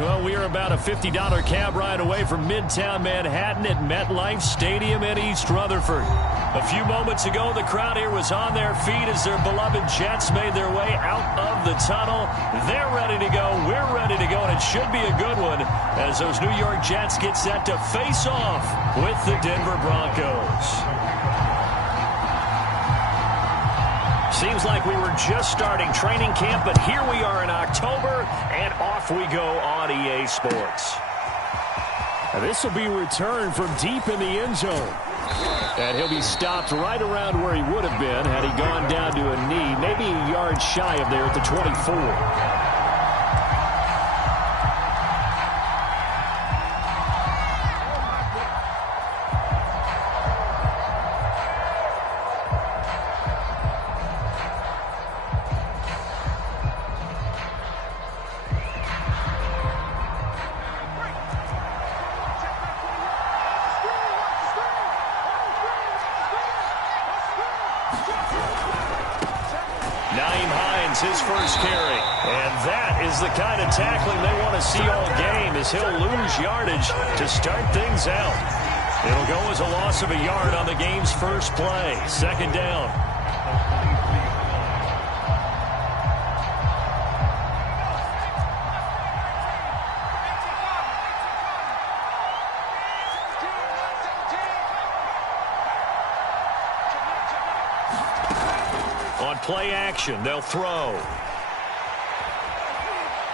Well, we are about a $50 cab ride away from Midtown Manhattan at MetLife Stadium in East Rutherford. A few moments ago, the crowd here was on their feet as their beloved Jets made their way out of the tunnel. They're ready to go. We're ready to go, and it should be a good one as those New York Jets get set to face off with the Denver Broncos. Seems like we were just starting training camp, but here we are in October, and off we go on EA Sports. This will be returned from deep in the end zone. And he'll be stopped right around where he would have been had he gone down to a knee, maybe a yard shy of there at the 24. His first carry. And that is the kind of tackling they want to see all game as he'll lose yardage to start things out. It'll go as a loss of a yard on the game's first play. Second down. Play action. They'll throw.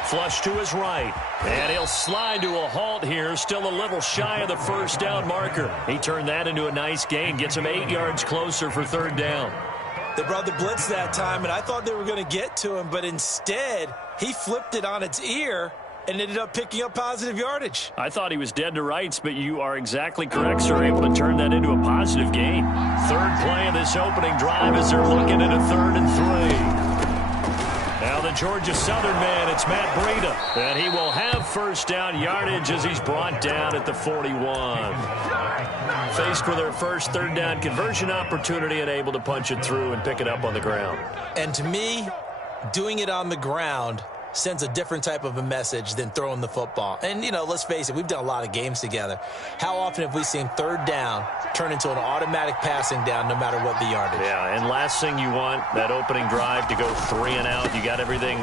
Flush to his right. And he'll slide to a halt here. Still a little shy of the first down marker. He turned that into a nice gain. Gets him 8 yards closer for third down. They brought the blitz that time, and I thought they were going to get to him, but instead he flipped it on its ear and ended up picking up positive yardage. I thought he was dead to rights, but you are exactly correct, sir. Able to turn that into a positive gain. Third play of this opening drive as they're looking at a 3rd and 3. Now the Georgia Southern man, it's Matt Breida. And he will have first down yardage as he's brought down at the 41. Faced with their first third down conversion opportunity and able to punch it through and pick it up on the ground. And to me, doing it on the ground sends a different type of a message than throwing the football. And, you know, let's face it, we've done a lot of games together. How often have we seen third down turn into an automatic passing down no matter what the yardage? Yeah, and last thing you want, that opening drive to go 3 and out. You got everything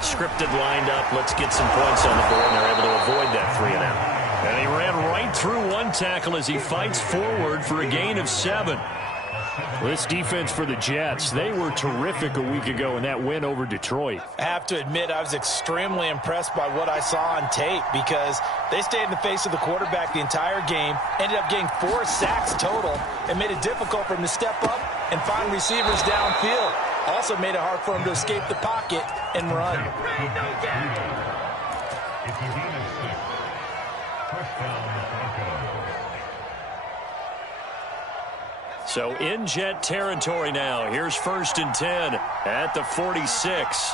scripted, lined up. Let's get some points on the board, and they're able to avoid that 3 and out. And he ran right through one tackle as he fights forward for a gain of 7. This defense for the Jets, they were terrific a week ago in that win over Detroit. I have to admit, I was extremely impressed by what I saw on tape because they stayed in the face of the quarterback the entire game, ended up getting 4 sacks total, and made it difficult for him to step up and find receivers downfield. Also made it hard for him to escape the pocket and run. So in Jet territory now. Here's 1st and 10 at the 46.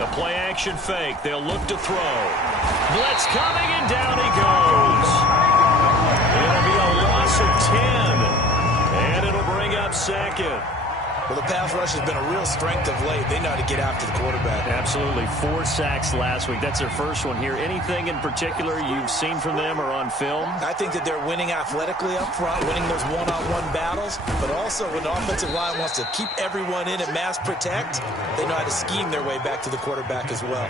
The play action fake. They'll look to throw. Blitz coming and down he goes. It'll be a loss of 10. And it'll bring up 2nd. Well, the pass rush has been a real strength of late. They know how to get after the quarterback. Absolutely. 4 sacks last week. That's their first one here. Anything in particular you've seen from them or on film? I think that they're winning athletically up front, winning those one-on-one battles, but also when the offensive line wants to keep everyone in and mass protect, they know how to scheme their way back to the quarterback as well.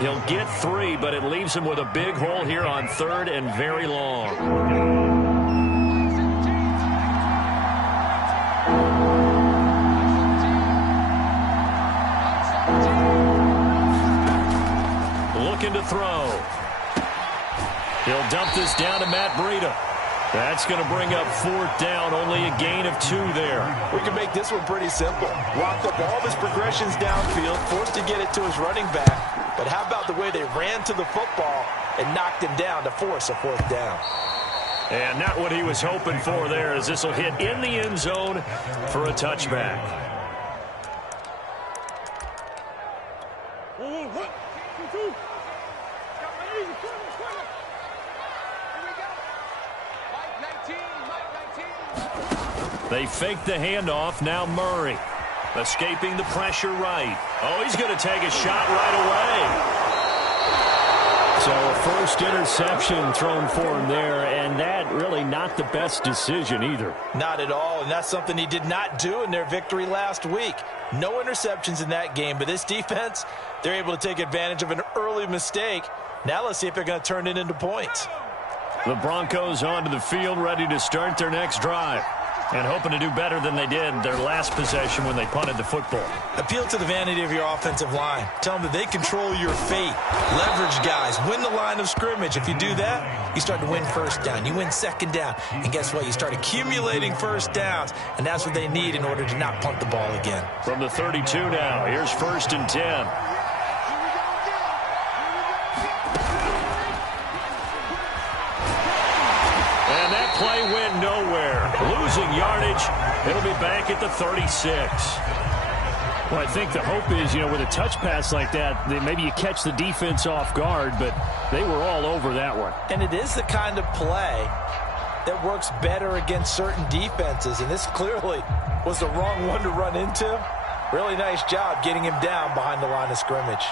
He'll get 3, but it leaves him with a big hole here on 3rd and very long. To throw. He'll dump this down to Matt Breida. That's going to bring up 4th down. Only a gain of 2 there. We can make this one pretty simple. Locked up all of his progressions downfield, forced to get it to his running back. But how about the way they ran to the football and knocked him down to force a 4th down? And not what he was hoping for there, as this will hit in the end zone for a touchback. They fake the handoff. Now Murray. Escaping the pressure right. Oh, he's going to take a shot right away. So a first interception thrown for him there, and that really not the best decision either. Not at all, and that's something he did not do in their victory last week. No interceptions in that game, but this defense, they're able to take advantage of an early mistake. Now let's see if they're going to turn it into points. The Broncos onto the field, ready to start their next drive. And hoping to do better than they did their last possession when they punted the football. Appeal to the vanity of your offensive line. Tell them that they control your fate. Leverage guys. Win the line of scrimmage. If you do that, you start to win first down. You win second down. And guess what? You start accumulating first downs. And that's what they need in order to not punt the ball again. From the 32 now, here's 1st and 10. Play went nowhere. Losing yardage. It'll be back at the 36. Well, I think the hope is, with a touch pass like that, maybe you catch the defense off guard, but they were all over that one. And it is the kind of play that works better against certain defenses, and this clearly was the wrong one to run into. Really nice job getting him down behind the line of scrimmage.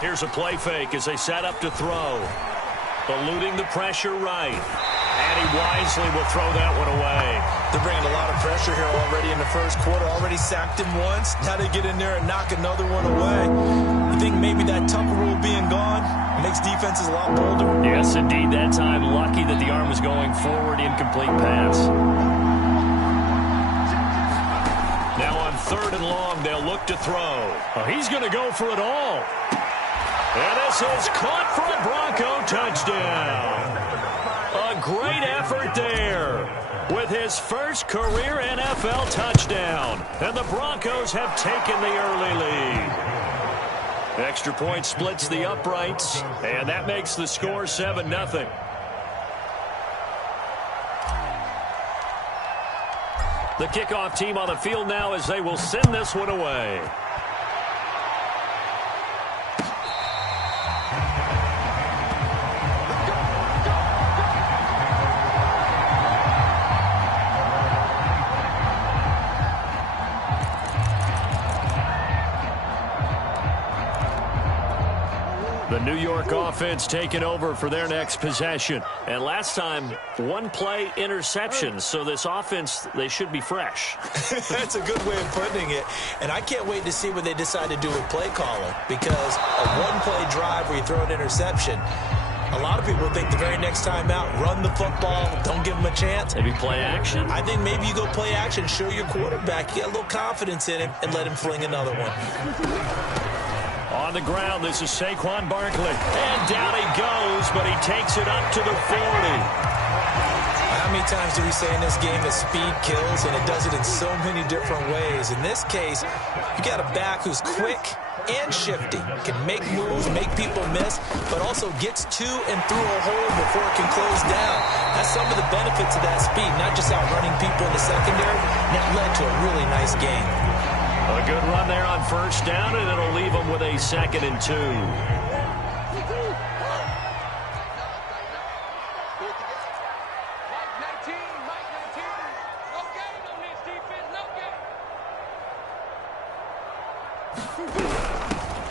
Here's a play fake as they set up to throw. Eluding the pressure right. And he wisely will throw that one away. They're bringing a lot of pressure here already in the first quarter. Already sacked him once. Now they get in there and knock another one away. You think maybe that Tucker rule being gone makes defenses a lot bolder? Yes, indeed. That time, lucky that the arm was going forward. Incomplete pass. Now on 3rd and long, they'll look to throw. Oh, he's going to go for it all. And this is caught for a Bronco touchdown. A great effort there with his first career NFL touchdown. And the Broncos have taken the early lead. Extra point splits the uprights, and that makes the score 7-0. The kickoff team on the field now as they will send this one away. The New York offense taking over for their next possession. And last time, 1-play interception. So this offense, they should be fresh. That's a good way of putting it. And I can't wait to see what they decide to do with play calling. Because a 1-play drive where you throw an interception, a lot of people think the very next time out, run the football, don't give them a chance. Maybe play action? I think maybe you go play action, show your quarterback, you get a little confidence in him, and let him fling another one. On the ground, this is Saquon Barkley. And down he goes, but he takes it up to the 40. How many times do we say in this game that speed kills, and it does it in so many different ways? In this case, you got a back who's quick and shifty, can make moves, make people miss, but also gets to and through a hole before it can close down. That's some of the benefits of that speed, not just outrunning people in the secondary. That led to a really nice game. A good run there on 1st down, and it'll leave them with a 2nd and 2.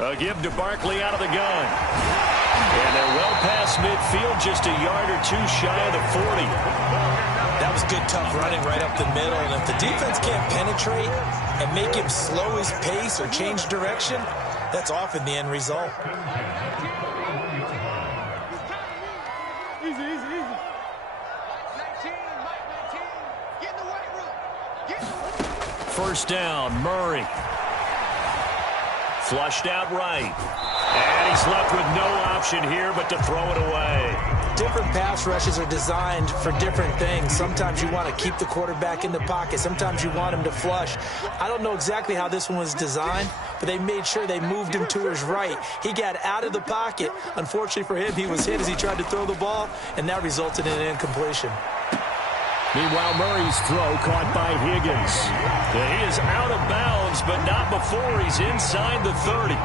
A give to Barkley out of the gun. And they're well past midfield, just a yard or two shy of the 40. That was good, tough running right up the middle. And if the defense can't penetrate and make him slow his pace or change direction, that's often the end result. Easy. 19, get in the weight room. 1st down, Murray. Flushed out right. And he's left with no option here but to throw it away. Different pass rushes are designed for different things. Sometimes you want to keep the quarterback in the pocket. Sometimes you want him to flush. I don't know exactly how this one was designed, but they made sure they moved him to his right. He got out of the pocket. Unfortunately for him, he was hit as he tried to throw the ball, and that resulted in an incompletion. Meanwhile, Murray's throw caught by Higgins. He is out of bounds, but not before he's inside the 30.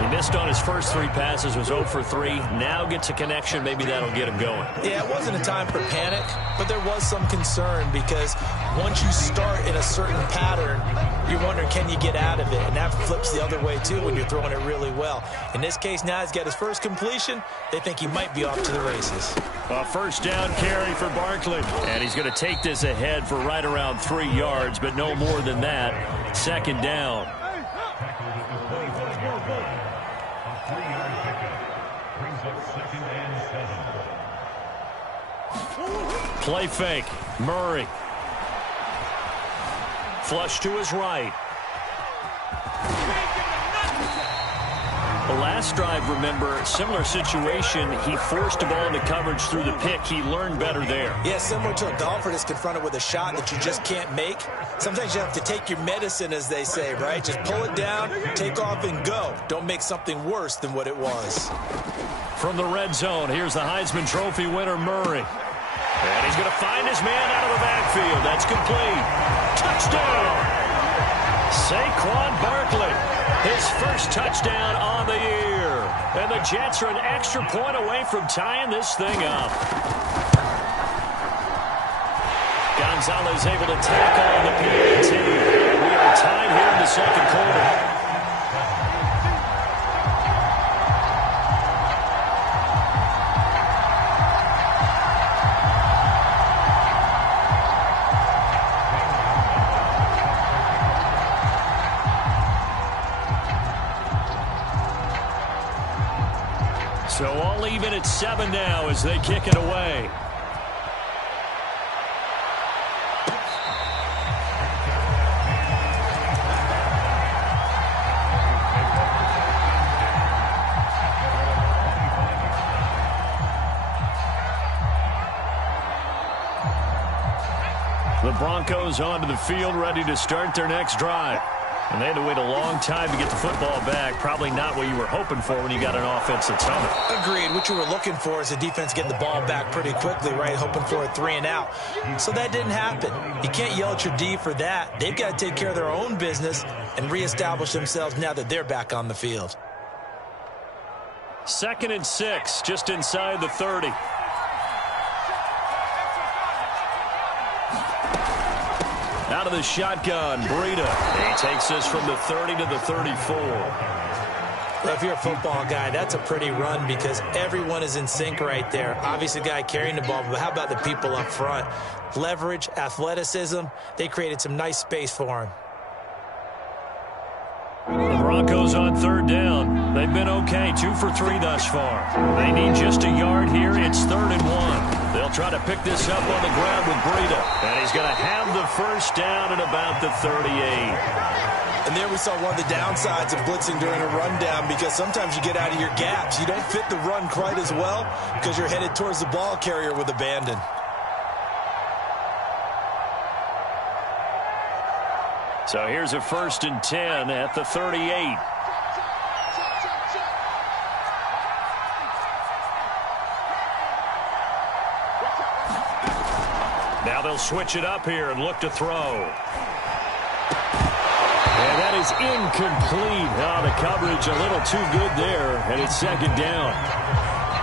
He missed on his first 3 passes, was 0 for 3. Now gets a connection. Maybe that'll get him going. Yeah, it wasn't a time for panic, but there was some concern because once you start in a certain pattern, you're wondering, can you get out of it? And that flips the other way, too, when you're throwing it really well. In this case, now he's got his first completion. They think he might be off to the races. A first down carry for Barkley. And he's going to take this ahead for right around 3 yards, but no more than that. Second down. Play fake. Murray. Flush to his right. The last drive, remember, similar situation. He forced a ball into coverage through the pick. He learned better there. Yeah, similar to a golfer that's confronted with a shot that you just can't make. Sometimes you have to take your medicine, as they say, right? Just pull it down, take off, and go. Don't make something worse than what it was. From the red zone, here's the Heisman Trophy winner, Murray. And he's going to find his man out of the backfield. That's complete. Touchdown! Saquon Barkley. His first touchdown on the year. And the Jets are an extra point away from tying this thing up. Gonzalez able to tackle on the PAT. We are tied here in the second quarter. So all even at 7 now as they kick it away. The Broncos onto the field, ready to start their next drive. And they had to wait a long time to get the football back. Probably not what you were hoping for when you got an offense that's humming. Agreed. What you were looking for is the defense getting the ball back pretty quickly, right? Hoping for a 3 and out. So that didn't happen. You can't yell at your D for that. They've got to take care of their own business and reestablish themselves now that they're back on the field. 2nd and 6, just inside the 30. Out of the shotgun, Breida. He takes this from the 30 to the 34. Well, if you're a football guy, that's a pretty run because everyone is in sync right there. Obviously, the guy carrying the ball, but how about the people up front? Leverage, athleticism, they created some nice space for him. The Broncos on 3rd down. They've been okay, 2 for 3 thus far. They need just a yard here. It's 3rd and 1. They'll try to pick this up on the ground with Breida. And he's going to have the first down at about the 38. And there we saw one of the downsides of blitzing during a rundown because sometimes you get out of your gaps. You don't fit the run quite as well because you're headed towards the ball carrier with abandon. So here's a 1st and 10 at the 38. Now they'll switch it up here and look to throw. And that is incomplete. Oh, the coverage a little too good there, and it's 2nd down.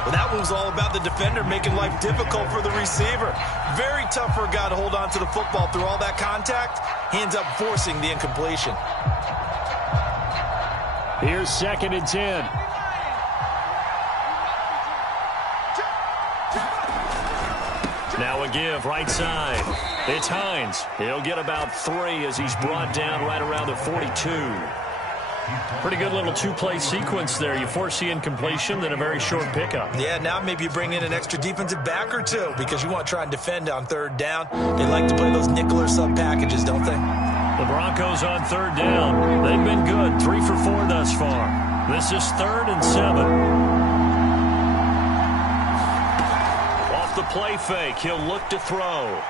Well, that one was all about the defender making life difficult for the receiver. Very tough for a guy to hold on to the football through all that contact. He ends up forcing the incompletion. Here's 2nd and 10. Now a give, right side. It's Hines. He'll get about 3 as he's brought down right around the 42. Pretty good little 2-play sequence there. You force the incompletion, then a very short pickup. Yeah, now maybe you bring in an extra defensive back or 2 because you want to try and defend on 3rd down. They like to play those nickel or sub packages, don't they? The Broncos on 3rd down. They've been good, 3 for 4 thus far. This is 3rd and 7. Off the play fake, he'll look to throw.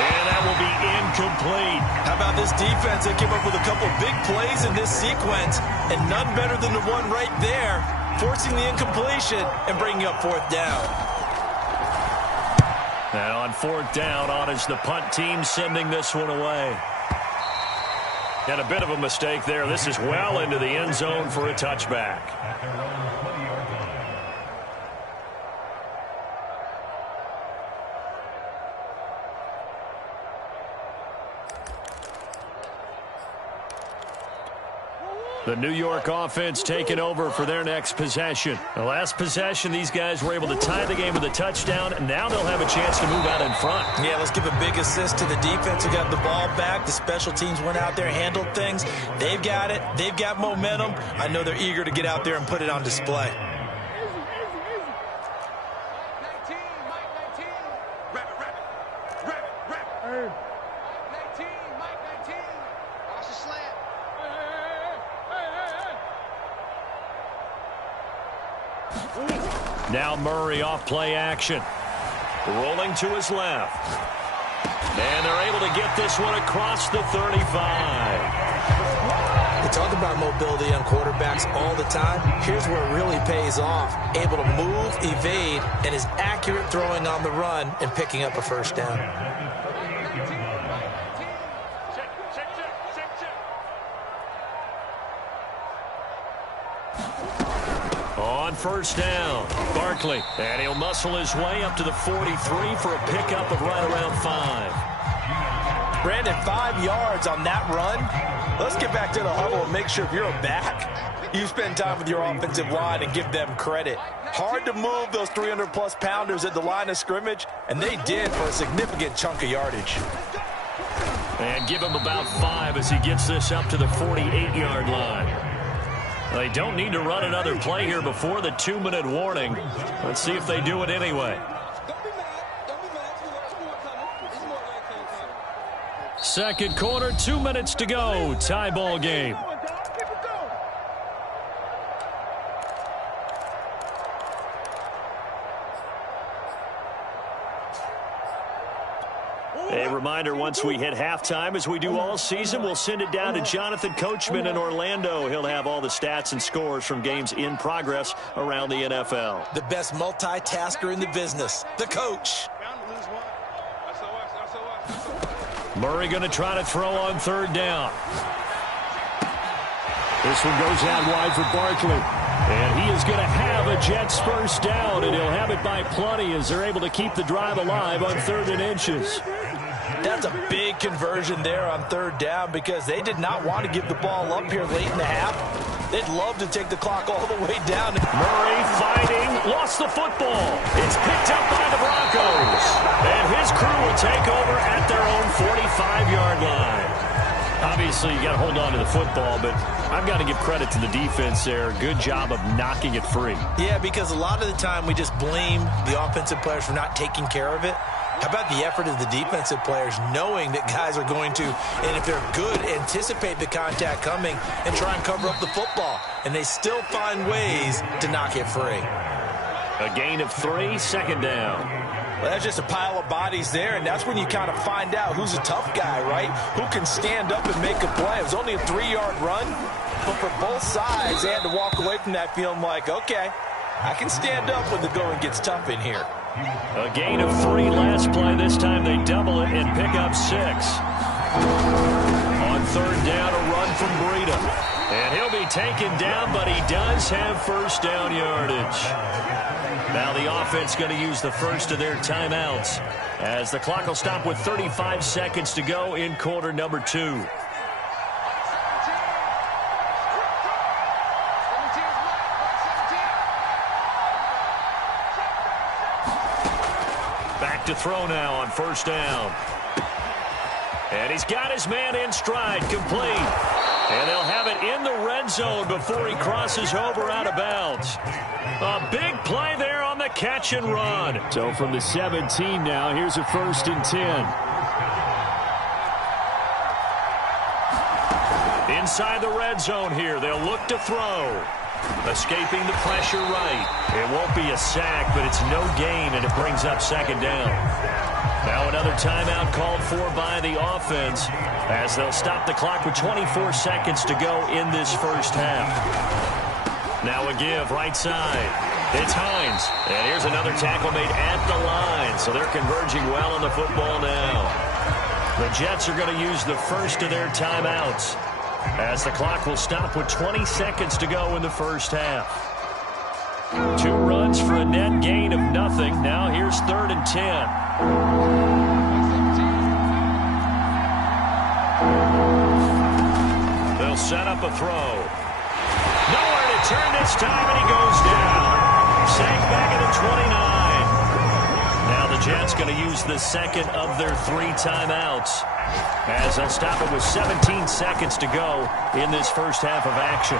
And that will be incomplete. How about this defense? They came up with a couple big plays in this sequence, and none better than the one right there, forcing the incompletion and bringing up 4th down. And on 4th down, on is the punt team sending this one away. And a bit of a mistake there. This is well into the end zone for a touchback. The New York offense taking over for their next possession. The last possession, these guys were able to tie the game with a touchdown, and now they'll have a chance to move out in front. Yeah, let's give a big assist to the defense who got the ball back. The special teams went out there, handled things. They've got it. They've got momentum. I know they're eager to get out there and put it on display. Now Murray off play action. Rolling to his left. And they're able to get this one across the 35. We talk about mobility on quarterbacks all the time. Here's where it really pays off. Able to move, evade, and is accurate throwing on the run and picking up a first down. On first down, Barkley. And he'll muscle his way up to the 43 for a pickup of right around 5. Brandon, 5 yards on that run. Let's get back to the huddle and make sure if you're a back, you spend time with your offensive line and give them credit. Hard to move those 300-plus pounders at the line of scrimmage, and they did for a significant chunk of yardage. And give him about 5 as he gets this up to the 48-yard line. They don't need to run another play here before the 2-minute warning. Let's see if they do it anyway. Second quarter, 2 minutes to go. Tie ball game. A reminder, once we hit halftime, as we do all season, we'll send it down to Jonathan Coachman in Orlando. He'll have all the stats and scores from games in progress around the NFL. The best multitasker in the business, the coach. Murray going to try to throw on third down. This one goes out wide for Barkley. And he is going to have a Jets first down, and he'll have it by plenty as they're able to keep the drive alive on 3rd and inches. That's a big conversion there on third down because they did not want to give the ball up here late in the half. They'd love to take the clock all the way down. Murray fighting, lost the football. It's picked up by the Broncos. And his crew will take over at their own 45-yard line. Obviously, you got to hold on to the football, but I've got to give credit to the defense there. Good job of knocking it free. Yeah, because a lot of the time we just blame the offensive players for not taking care of it. How about the effort of the defensive players knowing that guys are going to, and if they're good, anticipate the contact coming and try and cover up the football. And they still find ways to knock it free. A gain of 3, second down. Well, that's just a pile of bodies there, and that's when you kind of find out who's a tough guy, right? Who can stand up and make a play. It was only a 3-yard run, but for both sides, they had to walk away from that feeling like, okay, I can stand up when the going gets tough in here. A gain of 3 last play. This time they double it and pick up 6. On third down, a run from Breida. And he'll be taken down, but he does have first down yardage. Now the offense going to use the first of their timeouts as the clock will stop with 35 seconds to go in quarter number 2. Back to throw now on first down. And he's got his man in stride, complete. And they'll have it in the red zone before he crosses over out of bounds. A big play there on the catch and run. So from the 17 now, here's a 1st and 10. Inside the red zone here, they'll look to throw. Escaping the pressure right. It won't be a sack, but it's no gain, and it brings up second down. Now another timeout called for by the offense as they'll stop the clock with 24 seconds to go in this first half. Now a give right side. It's Hines. And here's another tackle made at the line. So they're converging well on the football now. The Jets are going to use the first of their timeouts as the clock will stop with 20 seconds to go in the first half. 2 runs for a net gain of nothing. Now here's 3rd and 10. They'll set up a throw. Nowhere to turn this time, and he goes down. Sank back at the 29. Now the Jets going to use the second of their 3 timeouts, as they'll stop it with 17 seconds to go in this first half of action.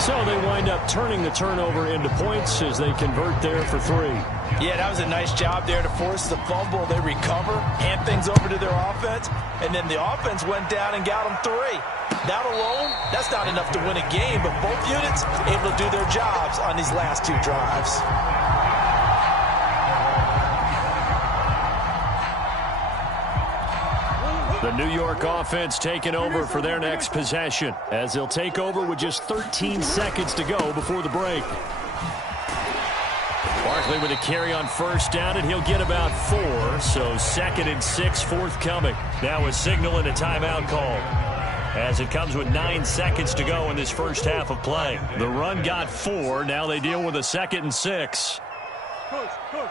So they wind up turning the turnover into points as they convert there for 3. Yeah, that was a nice job there to force the fumble. They recover, hand things over to their offense, and then the offense went down and got them 3. That alone, that's not enough to win a game, but both units able to do their jobs on these last 2 drives. The New York offense taking over for their next possession, as they'll take over with just 13 seconds to go before the break. Barkley with a carry on first down, and he'll get about 4, so 2nd and 6 forthcoming. Now a signal and a timeout call, as it comes with 9 seconds to go in this first half of play. The run got 4. Now they deal with a 2nd and 6. Coach.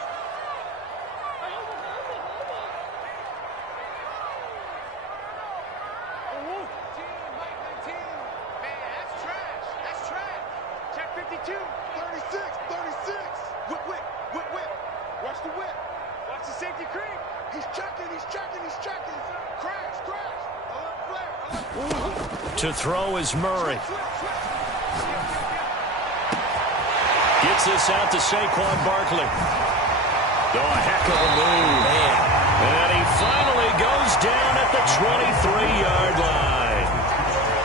To throw is Murray. Gets this out to Saquon Barkley. Oh, a heck of a move. And he finally goes down at the 23-yard line.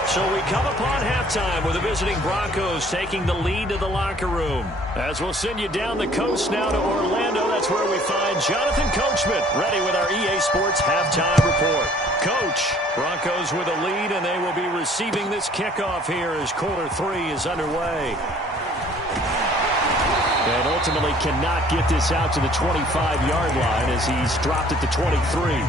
So we come upon halftime with the visiting Broncos taking the lead to the locker room. As we'll send you down the coast now to Orlando, that's where we find Jonathan Coachman ready with our EA Sports halftime report. Coach, Broncos with a lead, and they will be receiving this kickoff here as quarter 3 is underway. And ultimately cannot get this out to the 25-yard line as he's dropped at the 23.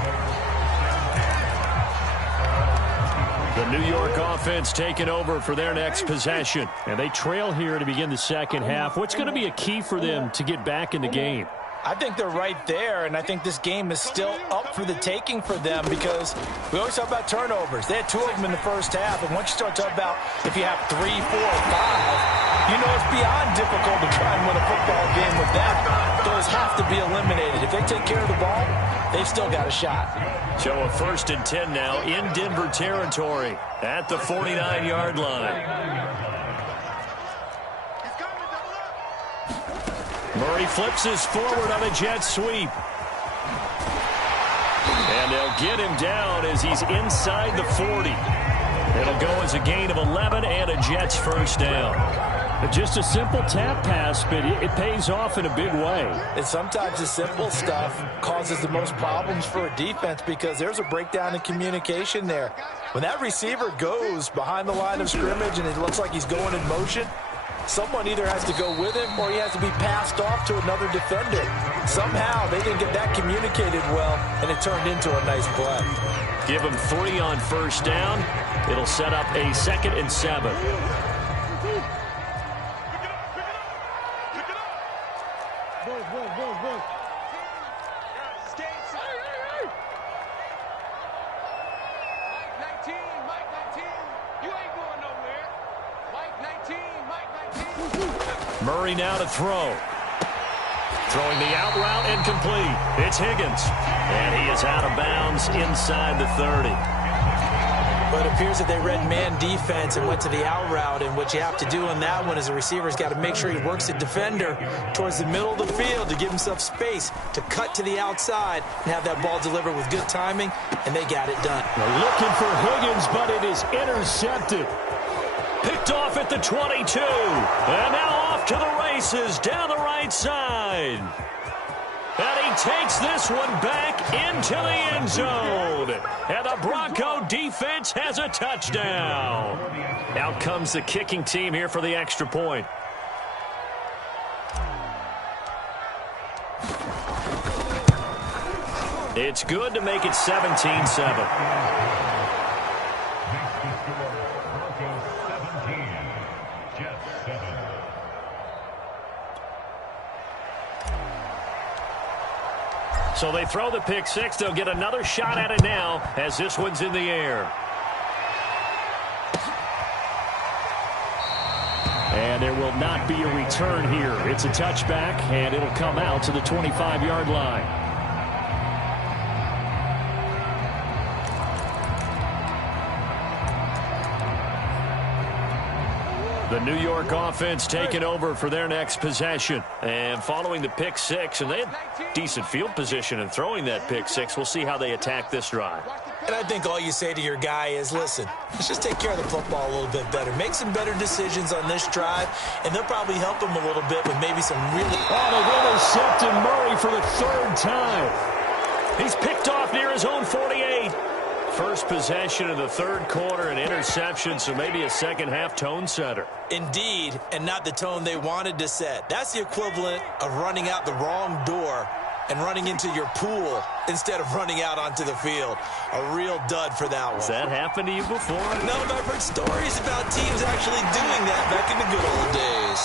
The New York offense taking over for their next possession. And they trail here to begin the second half. What's going to be a key for them to get back in the game? I think they're right there, and I think this game is still up for the taking for them because we always talk about turnovers. They had 2 of them in the first half, and once you start talking about if you have 3, 4, 5, you know it's beyond difficult to try and win a football game with that. Those have to be eliminated. If they take care of the ball, they've still got a shot. So a 1st and 10 now in Denver territory at the 49-yard line. Murray flips his forward on a jet sweep. And they'll get him down as he's inside the 40. It'll go as a gain of 11 and a Jets first down. Just a simple tap pass, but it pays off in a big way. And sometimes the simple stuff causes the most problems for a defense because there's a breakdown in communication there. When that receiver goes behind the line of scrimmage and it looks like he's going in motion, someone either has to go with him or he has to be passed off to another defender. Somehow they didn't get that communicated well, and it turned into a nice play. Give him 3 on first down. It'll set up a 2nd and 7. Murray now to throw. Throwing the out route incomplete. It's Higgins. And he is out of bounds inside the 30. But it appears that they read man defense and went to the out route. And what you have to do on that one is the receiver's got to make sure he works the defender towards the middle of the field to give himself space to cut to the outside and have that ball delivered with good timing. And they got it done. They're looking for Higgins, but it is intercepted. Picked off at the 22. And now off to the races down the right side. And he takes this one back into the end zone. And the Bronco defense has a touchdown. Out comes the kicking team here for the extra point. It's good to make it 17-7. So they throw the pick six. They'll get another shot at it now as this one's in the air. And there will not be a return here. It's a touchback, and it'll come out to the 25-yard line. The New York offense taking over for their next possession. And following the pick six, and they had decent field position in throwing that pick six. We'll see how they attack this drive. And I think all you say to your guy is, listen, let's just take care of the football a little bit better. Make some better decisions on this drive, and they'll probably help him a little bit with maybe some really... Oh, they've intercepted Murray for the third time. He's picked off near his own 48. First possession of the third quarter, an interception, so maybe a second-half tone setter. Indeed, and not the tone they wanted to set. That's the equivalent of running out the wrong door and running into your pool instead of running out onto the field. A real dud for that one. Has that happened to you before? No, but I've heard stories about teams actually doing that back in the good old days.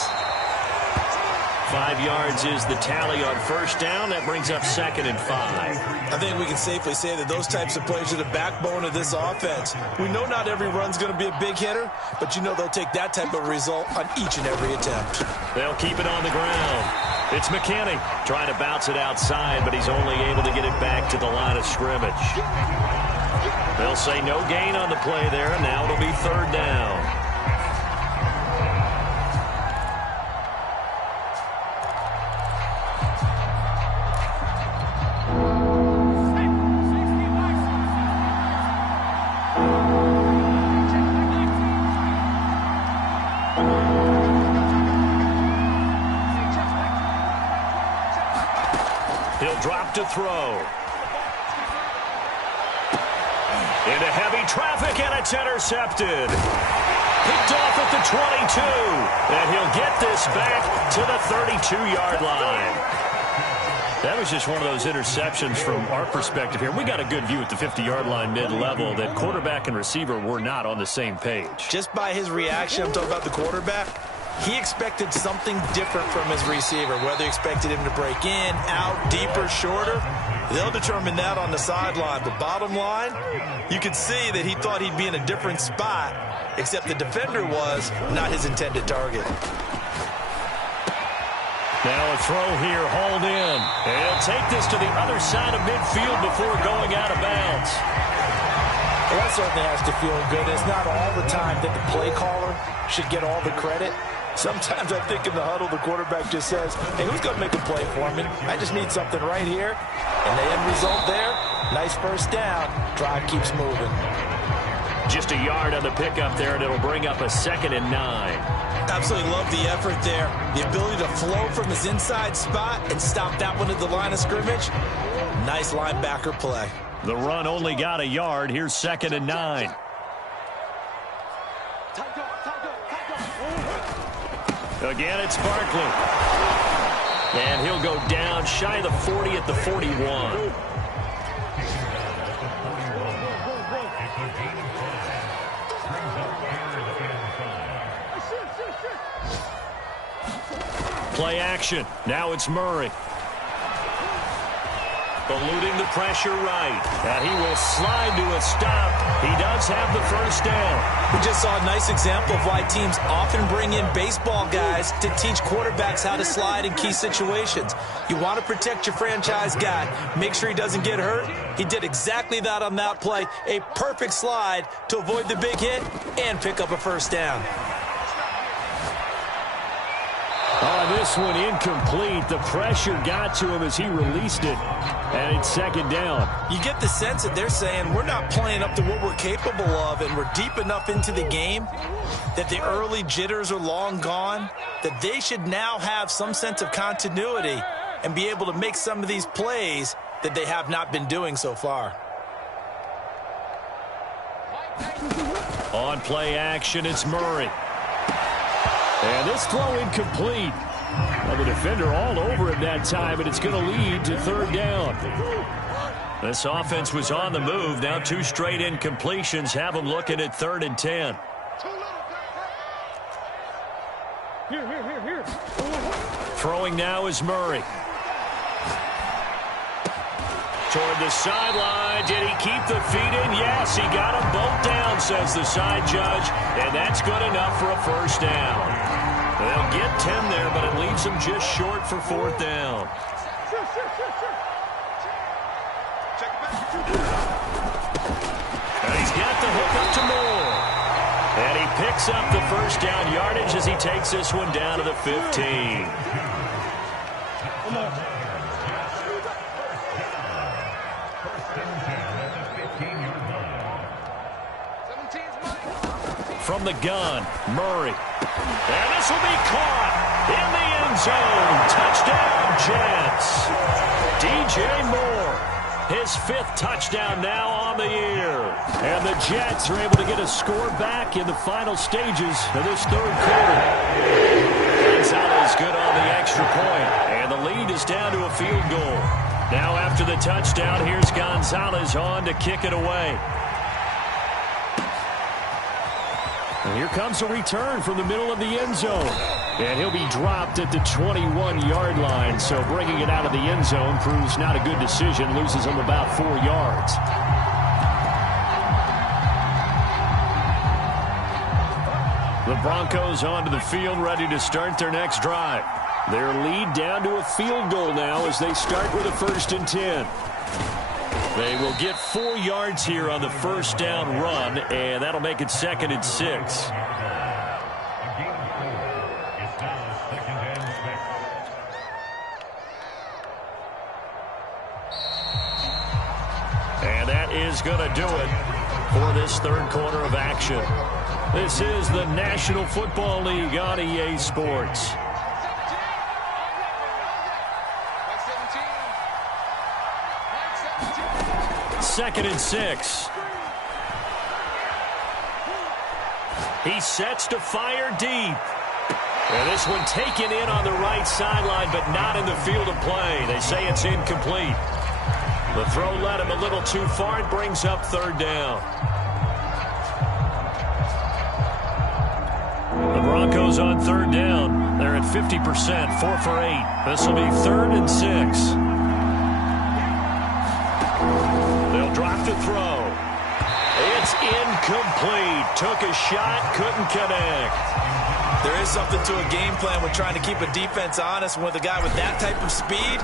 5 yards is the tally on first down. That brings up 2nd and 5. I think we can safely say that those types of plays are the backbone of this offense. We know not every run's going to be a big hitter, but you know they'll take that type of result on each and every attempt. They'll keep it on the ground. It's McKinney trying to bounce it outside, but he's only able to get it back to the line of scrimmage. They'll say no gain on the play there, and now it'll be 3rd down. To throw. Into heavy traffic, and it's intercepted. Picked off at the 22. And he'll get this back to the 32-yard line. That was just one of those interceptions from our perspective here. We got a good view at the 50-yard line mid-level that quarterback and receiver were not on the same page. Just by his reaction, I'm talking about the quarterback, he expected something different from his receiver, whether he expected him to break in, out, deeper, shorter. They'll determine that on the sideline. But bottom line, you could see that he thought he'd be in a different spot, except the defender was not his intended target. Now a throw here, hauled in. And he'll take this to the other side of midfield before going out of bounds. Well, that certainly has to feel good. It's not all the time that the play caller should get all the credit. Sometimes I think in the huddle, the quarterback just says, hey, who's going to make a play for me? I just need something right here. And the end result there, nice first down. Drive keeps moving. Just a yard on the pickup there, and it'll bring up a 2nd and 9. Absolutely love the effort there. The ability to flow from his inside spot and stop that one at the line of scrimmage. Nice linebacker play. The run only got a yard. Here's 2nd and 9. Again, it's Barkley. And he'll go down shy of the 40 at the 41. Play action. Now it's Murray. Eluding the pressure right. And he will slide to a stop. He does have the first down. We just saw a nice example of why teams often bring in baseball guys to teach quarterbacks how to slide in key situations. You want to protect your franchise guy. Make sure he doesn't get hurt. He did exactly that on that play. A perfect slide to avoid the big hit and pick up a first down. Oh, this one incomplete. The pressure got to him as he released it. And it's 2nd down. You get the sense that they're saying we're not playing up to what we're capable of, and we're deep enough into the game that the early jitters are long gone, that they should now have some sense of continuity and be able to make some of these plays that they have not been doing so far. On play action, it's Murray. And this throw incomplete. Well, the defender all over him that time, and it's going to lead to 3rd down. This offense was on the move. Now 2 straight incompletions have them looking at 3rd and 10. Here. Throwing now is Murray. Toward the sideline. Did he keep the feet in? Yes, he got them both down, says the side judge. And that's good enough for a first down. They'll get 10 there, but it leaves them just short for 4th down. And he's got the hook up to Moore. And he picks up the first down yardage as he takes this one down to the 15. From the gun, Murray. And this will be caught in the end zone. Touchdown, Jets. DJ Moore, his 5th touchdown now on the year. And the Jets are able to get a score back in the final stages of this 3rd quarter. Gonzalez good on the extra point, and the lead is down to a field goal. Now after the touchdown, here's Gonzalez on to kick it away. And here comes a return from the middle of the end zone. And he'll be dropped at the 21-yard line. So bringing it out of the end zone proves not a good decision. Loses him about 4 yards. The Broncos onto the field, ready to start their next drive. Their lead down to a field goal now as they start with a 1st and 10. They will get 4 yards here on the first down run, and that'll make it 2nd and 6. And that is going to do it for this 3rd quarter of action. This is the National Football League on EA Sports. 2nd and 6. He sets to fire deep. And this one taken in on the right sideline, but not in the field of play. They say it's incomplete. The throw led him a little too far. It brings up 3rd down. The Broncos on 3rd down. They're at 50%, 4 for 8. This will be 3rd and 6. They'll drop to throw. It's incomplete. Took a shot, couldn't connect. There is something to a game plan with trying to keep a defense honest. With a guy with that type of speed,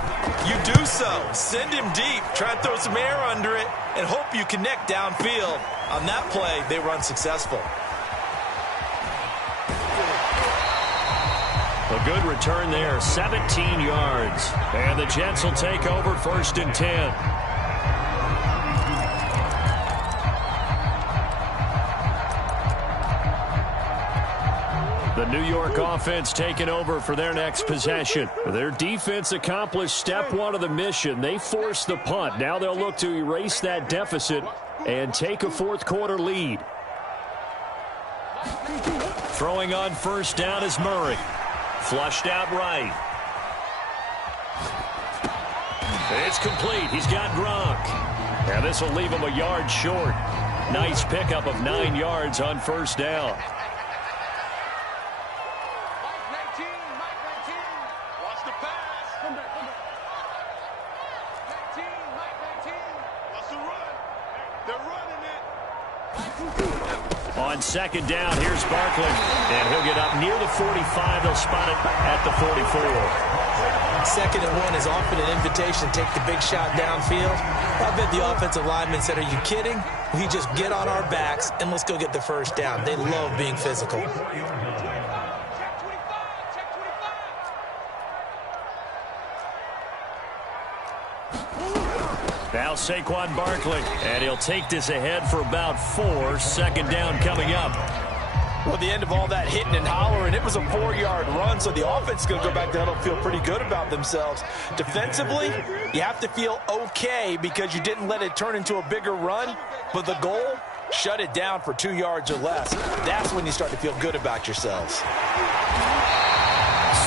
you do so. Send him deep. Try and throw some air under it and hope you connect downfield. On that play, they were unsuccessful. A good return there, 17 yards. And the Jets will take over 1st and 10. The New York offense taking over for their next possession. Their defense accomplished step 1 of the mission. They forced the punt. Now they'll look to erase that deficit and take a 4th quarter lead. Throwing on 1st down is Murray. Flushed out right. It's complete. He's got Gronk. And this will leave him a yard short. Nice pickup of 9 yards on 1st down. On 2nd down, here's Barkley. And he'll get up near the 45. They'll spot it at the 44. 2nd and 1 is often an invitation to take the big shot downfield. I bet the offensive lineman said, are you kidding? We just get on our backs and let's go get the first down. They love being physical. Now Saquon Barkley, and he'll take this ahead for about 4. 2nd down coming up. Well, the end of all that hitting and hollering, it was a 4-yard run, so the offense is going to go back down and feel pretty good about themselves. Defensively, you have to feel okay because you didn't let it turn into a bigger run, but the goal, shut it down for 2 yards or less. That's when you start to feel good about yourselves.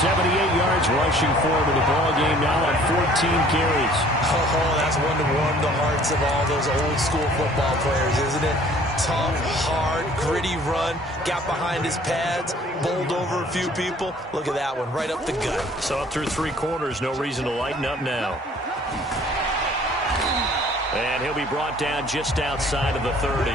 78 yards rushing for him in the ball game now on 14 carries. Oh, that's one to warm the hearts of all those old school football players, isn't it? Tough, hard, gritty run, got behind his pads, bowled over a few people. Look at that one, right up the gut. So up through 3 quarters, no reason to lighten up now. And he'll be brought down just outside of the 30.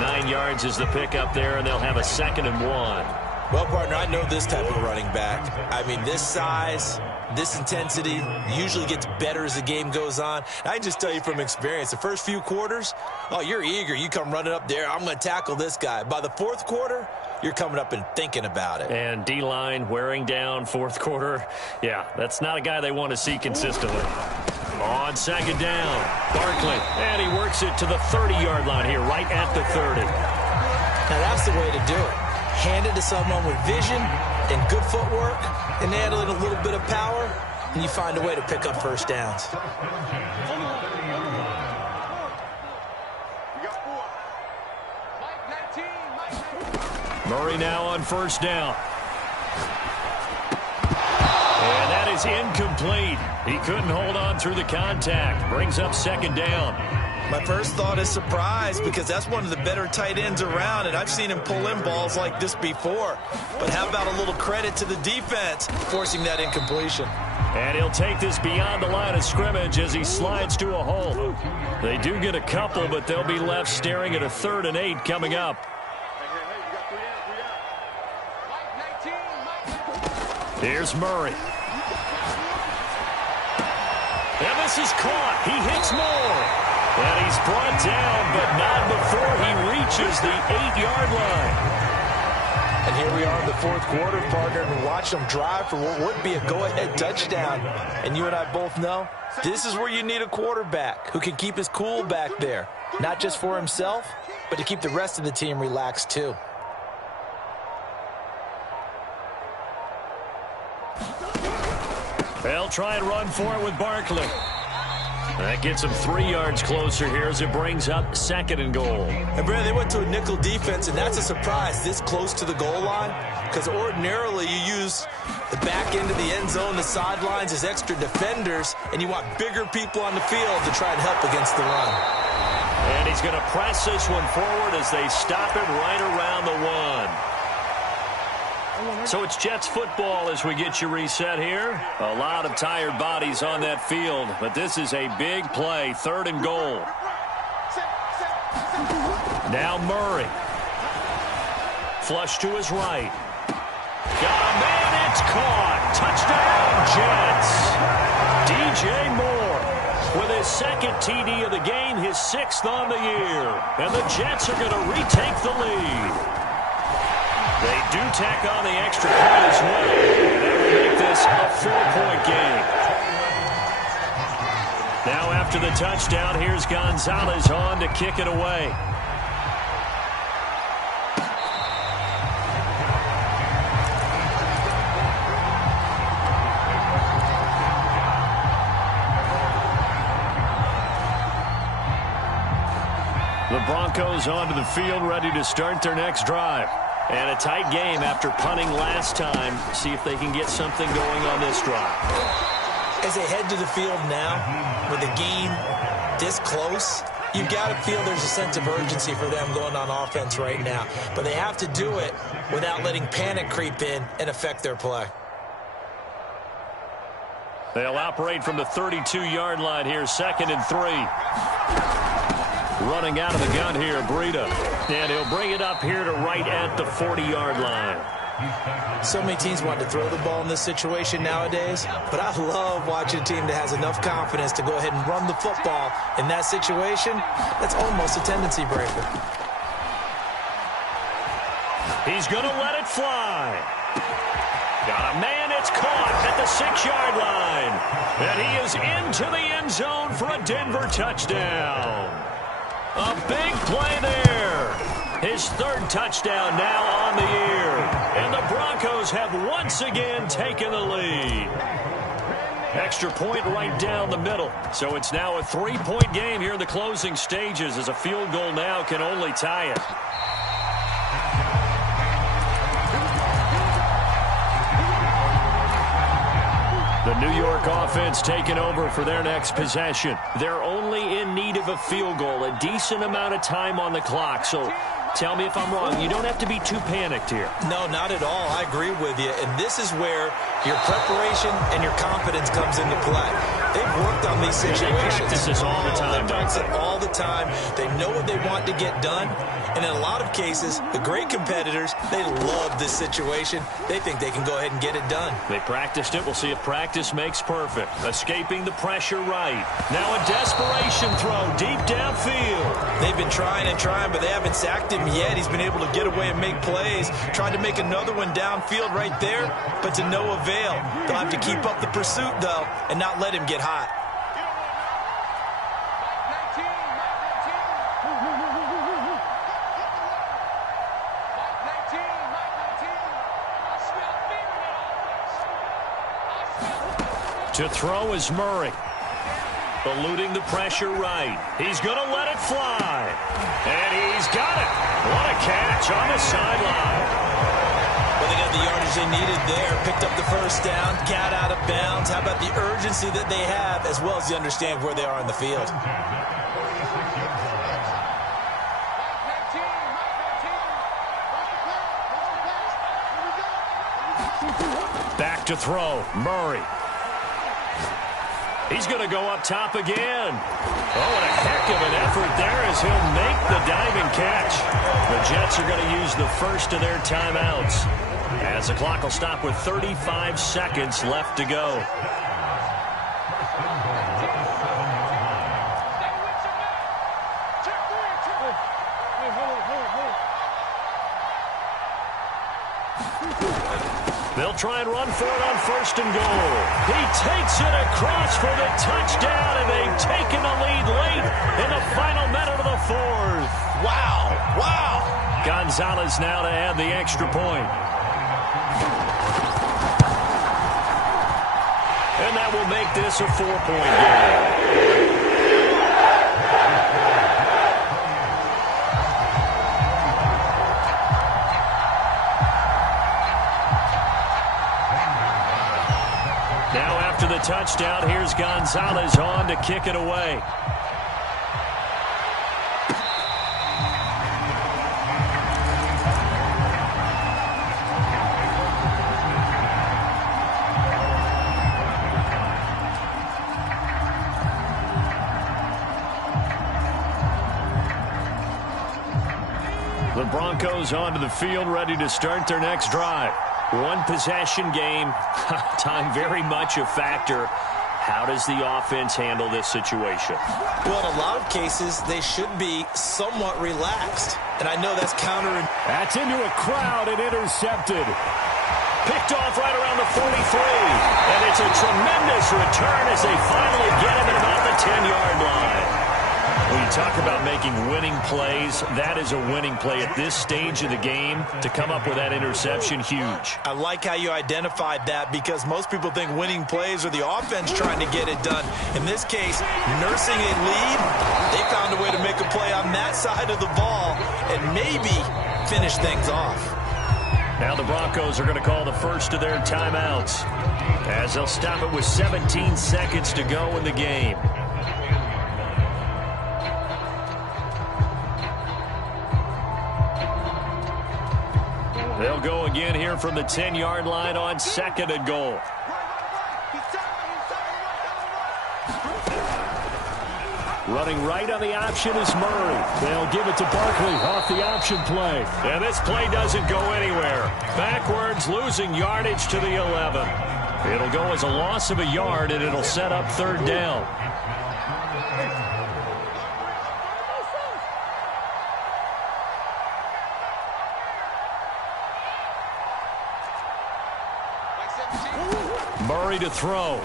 9 yards is the pickup there, and they'll have a 2nd and 1. Well, partner, I know this type of running back. I mean, this size, this intensity usually gets better as the game goes on. I can just tell you from experience, the first few quarters, oh, you're eager. You come running up there, I'm going to tackle this guy. By the 4th quarter, you're coming up and thinking about it. And D-line wearing down 4th quarter. Yeah, that's not a guy they want to see consistently. On 2nd down, Barkley. And he works it to the 30-yard line here, right at the 30. Now, that's the way to do it. Hand it to someone with vision and good footwork, and add in a little bit of power, and you find a way to pick up first downs. Murray now on 1st down. And that is incomplete. He couldn't hold on through the contact. Brings up 2nd down. My first thought is surprise, because that's one of the better tight ends around, and I've seen him pull in balls like this before. But how about a little credit to the defense forcing that incompletion? And he'll take this beyond the line of scrimmage as he slides to a hole. They do get a couple, but they'll be left staring at a 3rd and 8 coming up. Here's Murray. And this is caught. He hits more. And he's brought down, but not before he reaches the 8-yard line. And here we are in the 4th quarter, partner, and watch them drive for what would be a go-ahead touchdown. And you and I both know this is where you need a quarterback who can keep his cool back there, not just for himself, but to keep the rest of the team relaxed too. They'll try and run for it with Barkley. That gets him 3 yards closer here as it brings up 2nd and goal. And, Brad, they went to a nickel defense, and that's a surprise this close to the goal line, because ordinarily you use the back end of the end zone, the sidelines as extra defenders, and you want bigger people on the field to try and help against the run. And he's going to press this one forward as they stop it right around the 1. So it's Jets football as we get you reset here. A lot of tired bodies on that field, but this is a big play, 3rd and goal. Now Murray. Flush to his right. Got a man, it's caught. Touchdown, Jets. DJ Moore with his 2nd TD of the game, his 6th on the year. And the Jets are going to retake the lead. They do tack on the extra point as well. That will make this a 4-point game. Now after the touchdown, here's Gonzalez on to kick it away. The Broncos onto the field, ready to start their next drive. And a tight game after punting last time. See if they can get something going on this drive. As they head to the field now, with the game this close, you've got to feel there's a sense of urgency for them going on offense right now. But they have to do it without letting panic creep in and affect their play. They'll operate from the 32-yard line here, 2nd and 3. Running out of the gun here, Breida. And he'll bring it up here to right at the 40-yard line. So many teams want to throw the ball in this situation nowadays, but I love watching a team that has enough confidence to go ahead and run the football in that situation. That's almost a tendency breaker. He's going to let it fly. Got a man, it's caught at the 6-yard line. And he is into the end zone for a Denver touchdown. A big play there. His 3rd touchdown now on the year. And the Broncos have once again taken the lead. Extra point right down the middle. So it's now a 3-point game here in the closing stages as a field goal now can only tie it. New York offense taking over for their next possession. They're only in need of a field goal, a decent amount of time on the clock. So tell me if I'm wrong. You don't have to be too panicked here. No, not at all. I agree with you. And this is where your preparation and your confidence comes into play. They've worked on these situations. They practice this all the time. They practice it all the time. They know what they want to get done. And in a lot of cases, the great competitors, they love this situation. They think they can go ahead and get it done. They practiced it. We'll see if practice makes perfect. Escaping the pressure right. Now a desperation throw deep downfield. They've been trying and trying, but they haven't sacked him yet. He's been able to get away and make plays. Tried to make another one downfield right there, but to no avail. They'll have to keep up the pursuit, though, and not let him get hot. To throw is Murray. Eluding the pressure right. He's going to let it fly. And he's got it. What a catch on the sideline. Well, they got the yardage they needed there. Picked up the first down. Got out of bounds. How about the urgency that they have, as well as they understand where they are in the field. Back to throw. Murray. He's going to go up top again. Oh, and a heck of an effort there as he'll make the diving catch. The Jets are going to use the first of their timeouts, as the clock will stop with 35 seconds left to go. They'll try and run for it on first and goal. He takes it across for the touchdown, and they've taken the lead late in the final minute of the fourth. Wow, wow. Gonzalez now to add the extra point. And that will make this a 4-point game. The touchdown. Here's Gonzalez on to kick it away. The Broncos onto the field, ready to start their next drive. One possession game. Time very much a factor. How does the offense handle this situation? Well, in a lot of cases, they should be somewhat relaxed. And I know that's That's into a crowd and intercepted. Picked off right around the 43. And it's a tremendous return as they finally get him at about the 10-yard line. When you talk about making winning plays, that is a winning play at this stage of the game. To come up with that interception, huge. I like how you identified that, because most people think winning plays are the offense trying to get it done. In this case, nursing a lead, they found a way to make a play on that side of the ball and maybe finish things off. Now the Broncos are going to call the first of their timeouts, as they'll stop it with 17 seconds to go in the game. They'll go again here from the 10-yard line on second and goal. Running right on the option is Murray. They'll give it to Barkley off the option play. And this play doesn't go anywhere. Backwards, losing yardage to the 11. It'll go as a loss of a yard, and it'll set up third down. Murray to throw.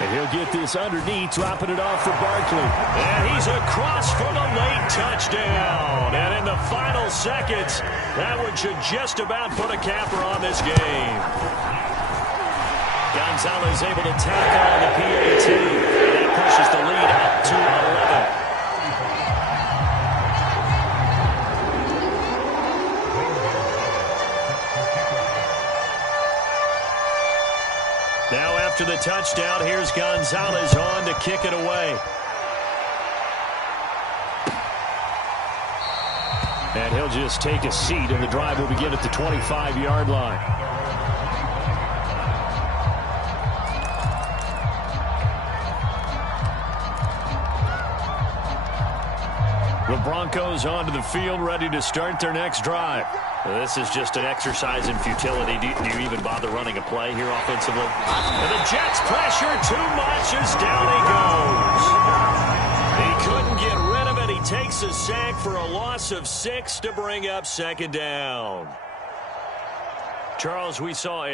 And he'll get this underneath, dropping it off for Barkley. And he's across for the late touchdown. And in the final seconds, that one should just about put a capper on this game. Gonzalez able to tackle on the PAT. And that pushes the lead up to 11. touchdown. Here's Gonzalez on to kick it away. And he'll just take a seat, and the drive will begin at the 25-yard line. The Broncos onto the field, ready to start their next drive. This is just an exercise in futility. Do you even bother running a play here offensively? And the Jets pressure too much as down he goes. He couldn't get rid of it. He takes a sack for a loss of 6 to bring up second down. Charles, we saw